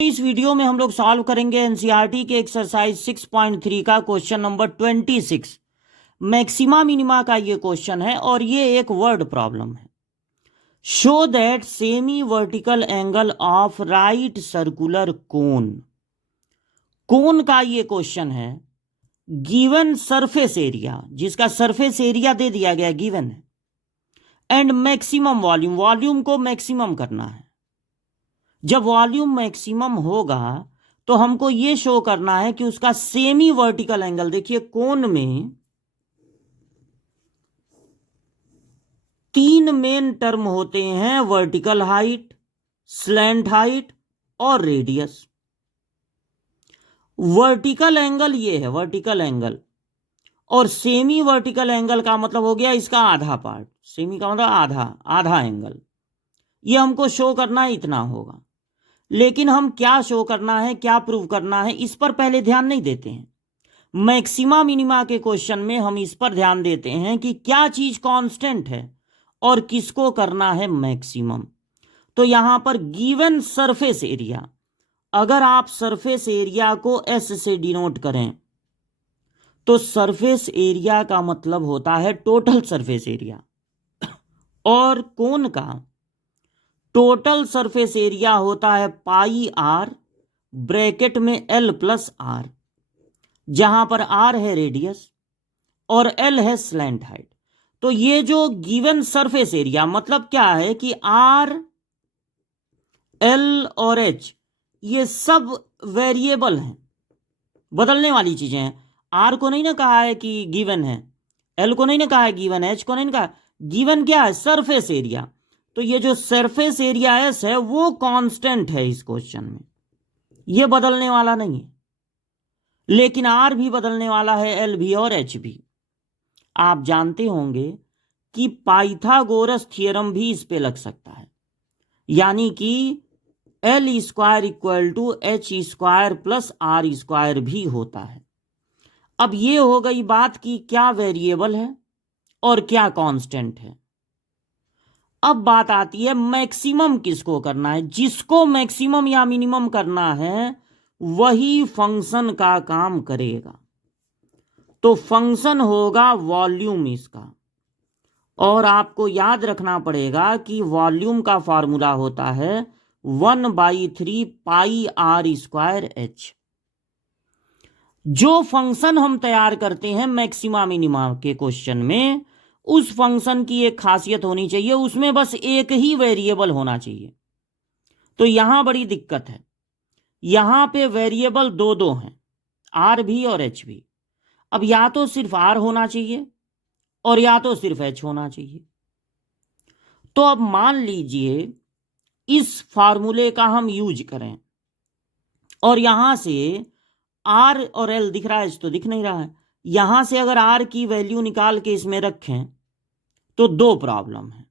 इस वीडियो में हम लोग सॉल्व करेंगे एनसीईआरटी के एक्सरसाइज 6.3 का क्वेश्चन नंबर 26। मैक्सिमा मिनिमा का ये क्वेश्चन है और ये एक वर्ड प्रॉब्लम है। Show that semi vertical angle of right circular cone. Cone का ये क्वेश्चन है। गिवन सरफेस एरिया, जिसका सरफेस एरिया दे दिया गया, गिवन है, एंड मैक्सिमम वॉल्यूम, वॉल्यूम को मैक्सिमम करना है। जब वॉल्यूम मैक्सिमम होगा तो हमको यह शो करना है कि उसका सेमी वर्टिकल एंगल, देखिए कोन में तीन मेन टर्म होते हैं, वर्टिकल हाइट, स्लैंट हाइट और रेडियस। वर्टिकल एंगल ये है, वर्टिकल एंगल, और सेमी वर्टिकल एंगल का मतलब हो गया इसका आधा पार्ट। सेमी का मतलब आधा, आधा एंगल। ये हमको शो करना है, इतना होगा। लेकिन हम क्या शो करना है, क्या प्रूव करना है, इस पर पहले ध्यान नहीं देते हैं। मैक्सिमा मिनिमा के क्वेश्चन में हम इस पर ध्यान देते हैं कि क्या चीज कांस्टेंट है और किसको करना है मैक्सिमम। तो यहां पर गिवन सरफेस एरिया, अगर आप सरफेस एरिया को एस से डिनोट करें तो सरफेस एरिया का मतलब होता है टोटल सरफेस एरिया, और कोन का टोटल सरफेस एरिया होता है पाई आर, ब्रैकेट में एल प्लस आर, जहां पर आर है रेडियस और एल है स्लैंट हाइट। तो ये जो गिवन सरफेस एरिया मतलब क्या है कि आर, एल और एच ये सब वेरिएबल हैं, बदलने वाली चीजें हैं। आर को नहीं ना कहा है कि गिवन है, एल को नहीं ना कहा है गिवन है, एच को नहीं कहा। गिवन क्या है? Surface area. तो ये जो सरफेस एरिया एस है वो कांस्टेंट है इस क्वेश्चन में, ये बदलने वाला नहीं है। लेकिन आर भी बदलने वाला है, एल भी और एच भी। आप जानते होंगे कि पाइथागोरस थ्योरम भी इस पे लग सकता है, यानी कि L square equal to H square plus R square भी होता है। अब ये हो गई बात कि क्या वेरिएबल है और क्या कांस्टेंट है। अब बात आती है मैक्सिमम किसको करना है। जिसको मैक्सिमम या मिनिमम करना है वही फंक्शन का काम करेगा। तो फंक्शन होगा वॉल्यूम इसका, और आपको याद रखना पड़ेगा कि वॉल्यूम का फॉर्मूला होता है 1/3 पाई आर स्क्वायर एच। जो फंक्शन हम तैयार करते हैं मैक्सिमा मिनिमा के क्वेश्चन में, उस फंक्शन की एक खासियत होनी चाहिए, उसमें बस एक ही वेरिएबल होना चाहिए। तो यहां बड़ी दिक्कत है, यहां पे वेरिएबल दो दो हैं, आर भी और एच भी। अब या तो सिर्फ आर होना चाहिए और या तो सिर्फ एच होना चाहिए। तो अब मान लीजिए इस फार्मूले का हम यूज करें और यहां से आर और एल दिख रहा है, एच तो दिख नहीं रहा है। यहां से अगर आर की वैल्यू निकाल के इसमें रखें तो दो प्रॉब्लम है।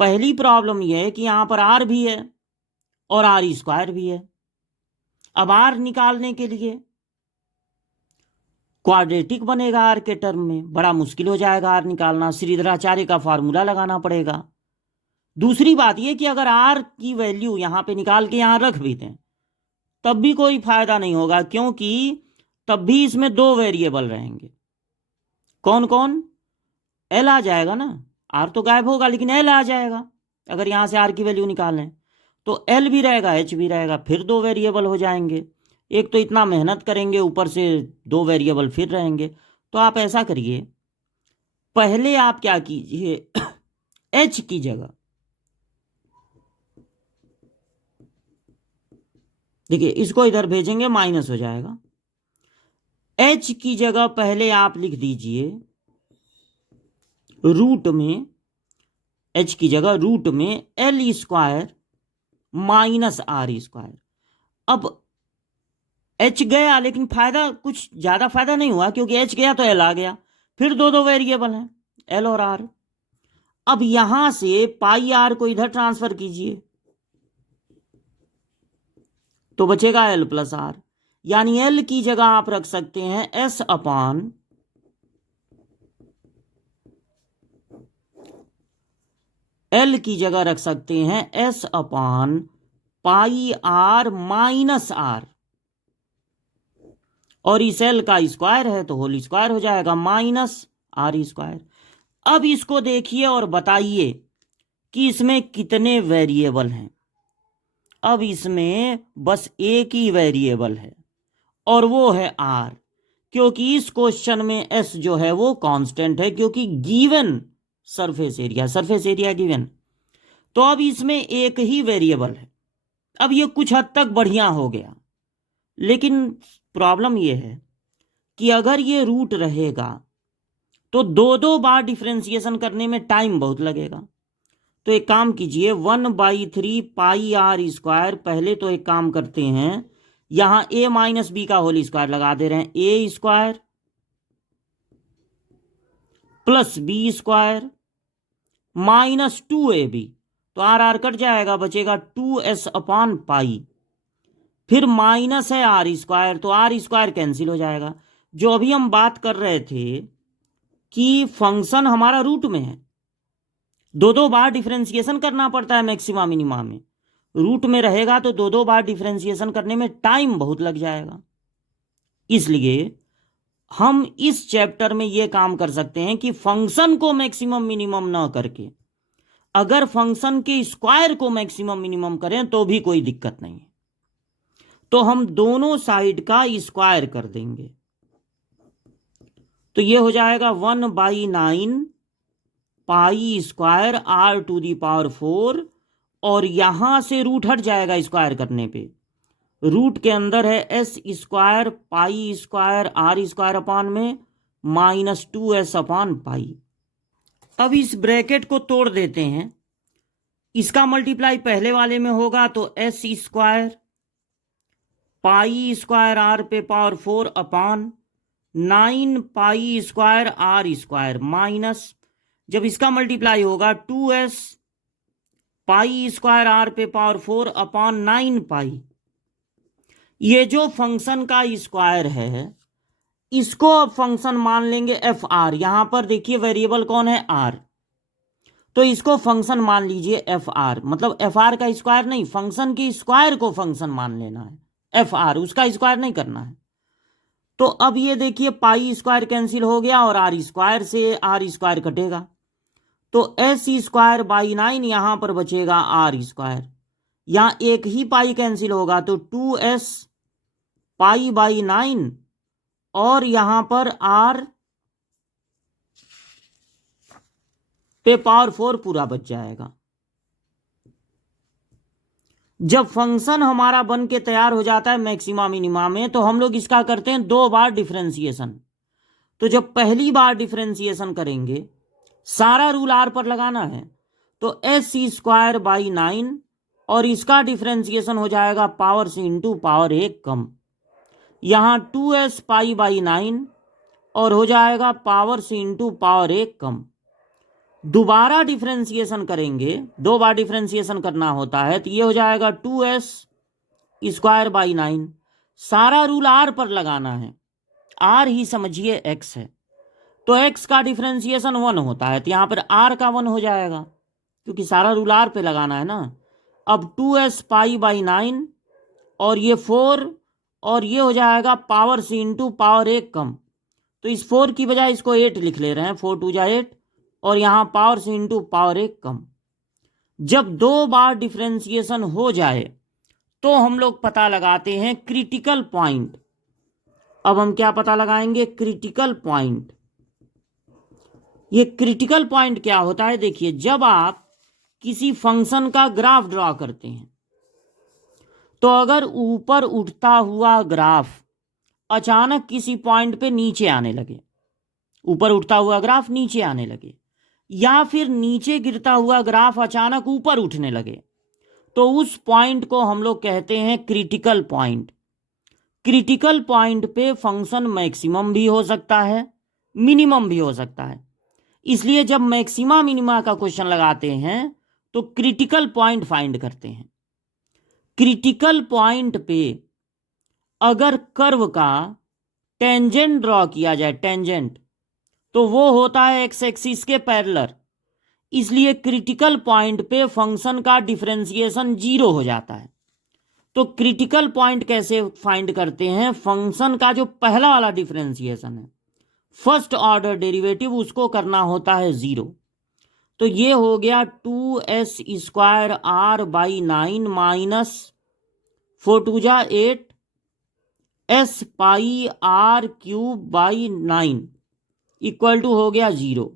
पहली प्रॉब्लम यह है कि यहां पर आर भी है और आर स्क्वायर भी है। अब आर निकालने के लिए क्वाड्रेटिक बनेगा, आर के टर्म में बड़ा मुश्किल हो जाएगा आर निकालना, श्रीधराचार्य का फार्मूला लगाना पड़ेगा। दूसरी बात यह कि अगर आर की वैल्यू यहां पे निकाल के यहां रख भी दें तब भी कोई फायदा नहीं होगा, क्योंकि तब भी इसमें दो वेरिएबल रहेंगे। कौन कौन? एल आ जाएगा ना, आर तो गायब होगा लेकिन एल आ जाएगा। अगर यहां से आर की वैल्यू निकालें तो एल भी रहेगा, एच भी रहेगा, फिर दो वेरिएबल हो जाएंगे। एक तो इतना मेहनत करेंगे, ऊपर से दो वेरिएबल फिर रहेंगे। तो आप ऐसा करिए, पहले आप क्या कीजिए, एच की जगह, देखिए इसको इधर भेजेंगे माइनस हो जाएगा। एच की जगह पहले आप लिख दीजिए रूट में, एच की जगह रूट में L square minus R square. अब एच गया लेकिन फायदा, कुछ ज्यादा फायदा नहीं हुआ, क्योंकि एच गया तो एल आ गया, फिर दो दो वेरिएबल हैं एल और आर। अब यहां से पाई आर को इधर ट्रांसफर कीजिए तो बचेगा एल प्लस आर, यानी एल की जगह आप रख सकते हैं एस अपान एल की जगह रख सकते हैं S upon pi R minus R, और इस एल का स्क्वायर है तो होल स्क्वायर हो जाएगा माइनस आर स्क्वायर। अब इसको देखिए और बताइए कि इसमें कितने वेरिएबल हैं। अब इसमें बस एक ही वेरिएबल है और वो है आर, क्योंकि इस क्वेश्चन में एस जो है वो कांस्टेंट है, क्योंकि गिवन सरफेस एरिया गिवन। तो अब इसमें एक ही वेरिएबल है। अब ये कुछ हद तक बढ़िया हो गया, लेकिन प्रॉब्लम ये है कि अगर ये रूट रहेगा तो दो दो बार डिफरेंशिएशन करने में टाइम बहुत लगेगा। तो एक काम कीजिए, 1/3 पाई आर स्क्वायर, पहले तो एक काम करते हैं, यहां ए माइनस बी का होल स्क्वायर लगा दे रहे हैं, A square plus B square minus 2ab, तो आर आर कट जाएगा, बचेगा 2s अपॉन पाई, फिर माइनस है आर स्क्वायर, तो आर स्क्वायर कैंसिल हो जाएगा। जो अभी हम बात कर रहे थे कि फंक्शन हमारा रूट में है, दो दो बार डिफरेंशिएशन करना पड़ता है मैक्सिमा मिनिमा में, रूट में रहेगा तो दो दो बार डिफरेंशिएशन करने में टाइम बहुत लग जाएगा। इसलिए हम इस चैप्टर में यह काम कर सकते हैं कि फंक्शन को मैक्सिमम मिनिमम ना करके अगर फंक्शन के स्क्वायर को मैक्सिमम मिनिमम करें तो भी कोई दिक्कत नहीं है। तो हम दोनों साइड का स्क्वायर कर देंगे, तो यह हो जाएगा 1/9 pi square R to the power 4, और यहां से रूट हट जाएगा स्क्वायर करने पे, रूट के अंदर है S square pi square R square upon में माइनस 2s अपॉन पाई। अब इस ब्रैकेट को तोड़ देते हैं, इसका मल्टीप्लाई पहले वाले में होगा तो S square pi square R पे power 4 upon 9 pi square R square minus, जब इसका मल्टीप्लाई होगा 2s पाई स्क्वायर आर पे पावर 4 अपॉन 9 पाई। ये जो फंक्शन का स्क्वायर है इसको अब फंक्शन मान लेंगे एफ आर। यहां पर देखिए वेरिएबल कौन है, आर, तो इसको फंक्शन मान लीजिए एफ आर, मतलब एफ आर का स्क्वायर नहीं, फंक्शन के स्क्वायर को फंक्शन मान लेना है, एफ आर उसका स्क्वायर नहीं करना है। तो अब ये देखिए पाई स्क्वायर कैंसिल हो गया और आर स्क्वायर से आर स्क्वायर कटेगा, तो एस स्क्वायर बाई 9 यहां पर बचेगा आर स्क्वायर, यहां एक ही पाई कैंसिल होगा तो 2s पाई बाई 9, और यहां पर आर पे पावर 4 पूरा बच जाएगा। जब फंक्शन हमारा बन के तैयार हो जाता है मैक्सिमा मिनिमा में, तो हम लोग इसका करते हैं दो बार डिफरेंशिएशन। तो जब पहली बार डिफरेंशिएशन करेंगे, सारा रूल आर पर लगाना है, तो एस स्क्वायर बाई 9, और इसका डिफरेंशिएशन हो जाएगा पावर से इंटू पावर 1 कम, यहां 2s पाई बाई 9 और हो जाएगा पावर से इंटू पावर 1 कम। दोबारा डिफरेंशिएशन करेंगे, दो बार डिफरेंशिएशन करना होता है, तो ये हो जाएगा 2s स्क्वायर बाई 9, सारा रूल आर पर लगाना है, आर ही समझिए x है, तो x का डिफरेंशिएशन 1 होता है, तो यहां पर r का 1 हो जाएगा क्योंकि सारा रूल आर पे लगाना है ना। अब 2s पाई बाई 9 और ये 4, और ये हो जाएगा पावर से इंटू पावर 1 कम, तो इस 4 की बजाय इसको 8 लिख ले रहे हैं, 4 2 जा 8, और यहां पावर से इंटू पावर 1 कम। जब दो बार डिफरेंशिएशन हो जाए तो हम लोग पता लगाते हैं क्रिटिकल पॉइंट। अब हम क्या पता लगाएंगे, क्रिटिकल पॉइंट। ये क्रिटिकल पॉइंट क्या होता है, देखिए जब आप किसी फंक्शन का ग्राफ ड्रॉ करते हैं, तो अगर ऊपर उठता हुआ ग्राफ अचानक किसी पॉइंट पे नीचे आने लगे, ऊपर उठता हुआ ग्राफ नीचे आने लगे, या फिर नीचे गिरता हुआ ग्राफ अचानक ऊपर उठने लगे, तो उस पॉइंट को हम लोग कहते हैं क्रिटिकल पॉइंट। क्रिटिकल पॉइंट पे फंक्शन मैक्सिमम भी हो सकता है, मिनिमम भी हो सकता है, इसलिए जब मैक्सिमा मिनिमा का क्वेश्चन लगाते हैं तो क्रिटिकल पॉइंट फाइंड करते हैं। क्रिटिकल पॉइंट पे अगर कर्व का टेंजेंट ड्रॉ किया जाए, टेंजेंट, तो वो होता है एक्स एक्सिस के पैरेलल, इसलिए क्रिटिकल पॉइंट पे फंक्शन का डिफरेंशिएशन 0 हो जाता है। तो क्रिटिकल पॉइंट कैसे फाइंड करते हैं? फंक्शन का जो पहला वाला डिफरेंशिएशन है, फर्स्ट ऑर्डर डेरिवेटिव, उसको करना होता है 0। तो ये हो गया 2s² r/9 minus 4×2 = 8 s πr³ 9 हो गया 0।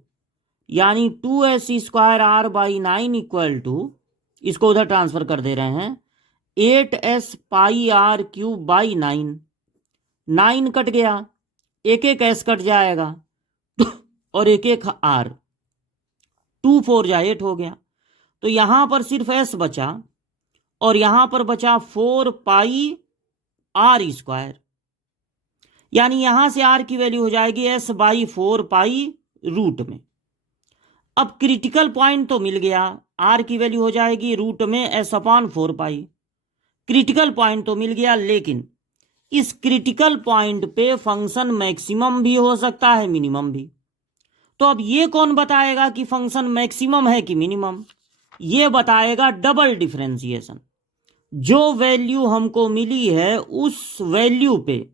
यानी 2s² r/9 इसको उधर ट्रांसफर कर दे रहे हैं 8s πr³ 9। 9 कट गया, एक एक s कट जाएगा और एक एक r, 2 4 जा 8 हो गया। तो यहां पर सिर्फ s बचा और यहां पर बचा 4πr²। यानी यहां से r की वैल्यू हो जाएगी s/4π में। अब क्रिटिकल पॉइंट तो मिल गया, r की वैल्यू हो जाएगी रूट में s/4π। क्रिटिकल पॉइंट तो मिल गया, लेकिन इस क्रिटिकल पॉइंट पे फंक्शन मैक्सिमम भी हो सकता है, मिनिमम भी। तो अब ये कौन बताएगा कि फंक्शन मैक्सिमम है कि मिनिमम? ये बताएगा डबल डिफरेंशिएशन। जो वैल्यू हमको मिली है उस वैल्यू पे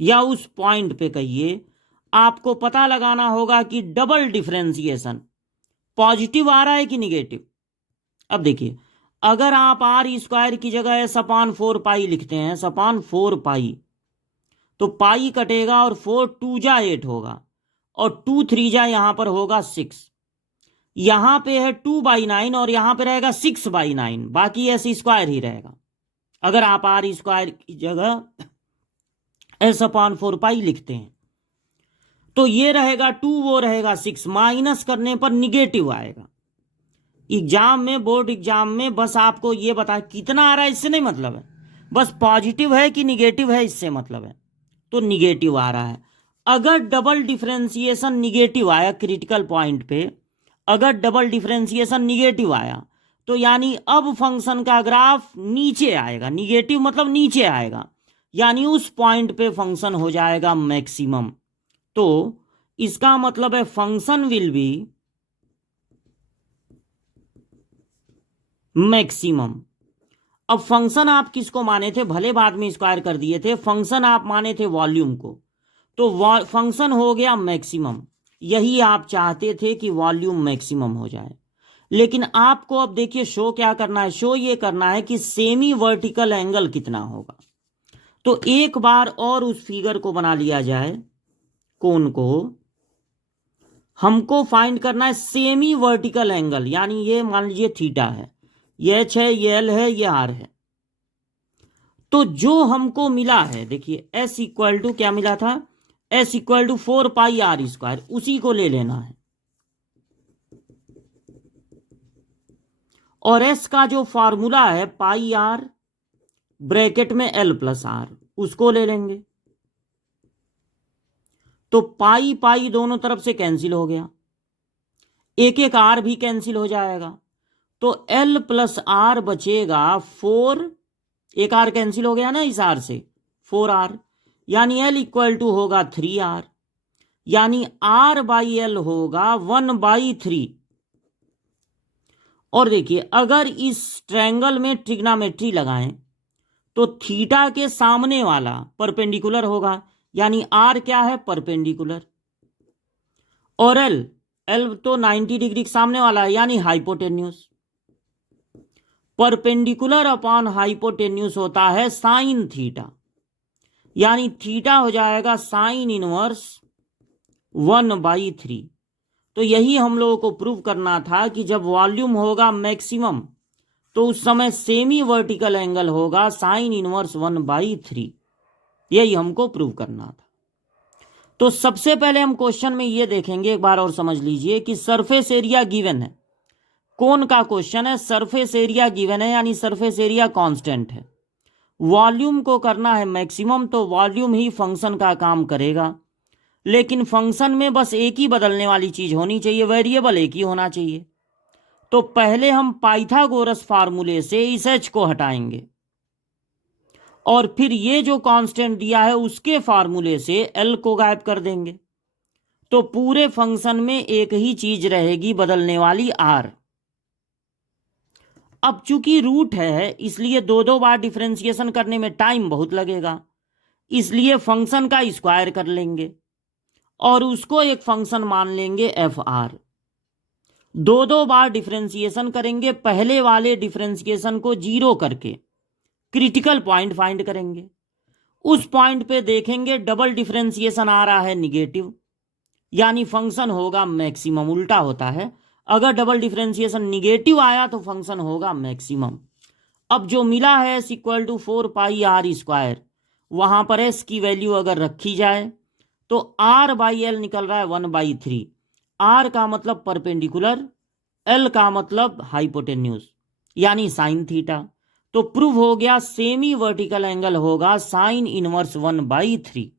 या उस पॉइंट पे कहिए, आपको पता लगाना होगा कि डबल डिफरेंशिएशन पॉजिटिव आ रहा है कि निगेटिव। अब देखिए, अगर आप r² की जगह s/4π लिखते हैं, s/4π, तो पाई कटेगा और 4 2 जा 8 होगा और 2 3 जा यहां पर होगा 6। यहां पे है 2/9 और यहां पे रहेगा 6/9, बाकी s² ही रहेगा। अगर आप r² की जगह s/4π लिखते हैं तो ये रहेगा 2, वो रहेगा 6, माइनस करने पर निगेटिव आएगा। एग्जाम में, बोर्ड एग्जाम में बस आपको ये बता कितना आ रहा है इससे नहीं मतलब है, बस पॉजिटिव है कि निगेटिव है इससे मतलब है। तो निगेटिव आ रहा है। अगर डबल डिफरेंशिएशन निगेटिव आया क्रिटिकल पॉइंट पे, अगर डबल डिफरेंशिएशन निगेटिव आया तो यानी अब फंक्शन का ग्राफ नीचे आएगा। निगेटिव मतलब नीचे आएगा, यानी उस पॉइंट पे फंक्शन हो जाएगा मैक्सिमम। तो इसका मतलब है फंक्शन विल बी मैक्सिमम। अब फंक्शन आप किसको माने थे? भले बाद में स्क्वायर कर दिए थे, फंक्शन आप माने थे वॉल्यूम को, तो फंक्शन हो गया मैक्सिमम। यही आप चाहते थे कि वॉल्यूम मैक्सिमम हो जाए। लेकिन आपको अब देखिए शो क्या करना है, शो ये करना है कि सेमी वर्टिकल एंगल कितना होगा। तो एक बार और उस फिगर को बना लिया जाए, कोण को हमको फाइंड करना है सेमी वर्टिकल एंगल। यानी ये मान लीजिए थीटा है, ये h है, ये l है, ये r है। तो जो हमको मिला है, देखिए s क्या मिला था? s/4πr², उसी को ले लेना है। और s का जो फॉर्मूला है πr ब्रैकेट में l+r, उसको ले लेंगे। तो पाई पाई दोनों तरफ से कैंसिल हो गया, एक एक r भी कैंसिल हो जाएगा। तो l+r बचेगा 4, एक r कैंसिल हो गया ना इस r से, 4r, यानी l होगा 3r, यानी r/l होगा 1/3। और देखिए, अगर इस ट्रायंगल में ट्रिग्नोमेट्री लगाएं तो थीटा के सामने वाला परपेंडिकुलर होगा, यानी r क्या है? परपेंडिकुलर। और l तो 90 डिग्री के सामने वाला है, यानी हाइपोटेन्यूस। परपेंडिकुलर अपॉन हाइपोटेन्यूस होता है साइन थीटा, यानी थीटा हो जाएगा साइन इनवर्स 1/3। तो यही हम लोगों को प्रूव करना था कि जब वॉल्यूम होगा मैक्सिमम तो उस समय सेमी वर्टिकल एंगल होगा साइन इनवर्स 1/3। यही हमको प्रूव करना था। तो सबसे पहले हम क्वेश्चन में ये देखेंगे, एक बार और समझ लीजिए कि सरफेस एरिया गिवन है। कौन का क्वेश्चन है? सरफेस एरिया गिवन है, यानी सरफेस एरिया कांस्टेंट है। वॉल्यूम को करना है मैक्सिमम, तो वॉल्यूम ही फंक्शन का काम करेगा। लेकिन फंक्शन में बस एक ही बदलने वाली चीज होनी चाहिए, वेरिएबल एक ही होना चाहिए। तो पहले हम पाइथागोरस फार्मूले से इस h को हटाएंगे और फिर ये जो कांस्टेंट दिया है उसके फार्मूले से l को गायब कर देंगे। तो पूरे फंक्शन में एक ही चीज रहेगी बदलने वाली, r। अब चूंकि रूट है इसलिए दो दो बार डिफरेंशिएशन करने में टाइम बहुत लगेगा, इसलिए फंक्शन का स्क्वायर कर लेंगे और उसको एक फंक्शन मान लेंगे एफ आर। दो दो बार डिफरेंशिएशन करेंगे, पहले वाले डिफरेंशिएशन को जीरो करके क्रिटिकल पॉइंट फाइंड करेंगे। उस पॉइंट पे देखेंगे डबल डिफरेंशिएशन आ रहा है निगेटिव, यानी फंक्शन होगा मैक्सिमम। उल्टा होता है, अगर डबल डिफरेंशिएशन निगेटिव आया तो फंक्शन होगा मैक्सिमम। अब जो मिला है एस इक्वल टू 4πr², वहां पर एस की वैल्यू अगर रखी जाए तो r/l निकल रहा है 1/3। r का मतलब परपेंडिकुलर, l का मतलब हाइपोटेन्यूज यानी साइन थीटा। तो प्रूव हो गया सेमी वर्टिकल एंगल होगा साइन इनवर्स 1/3।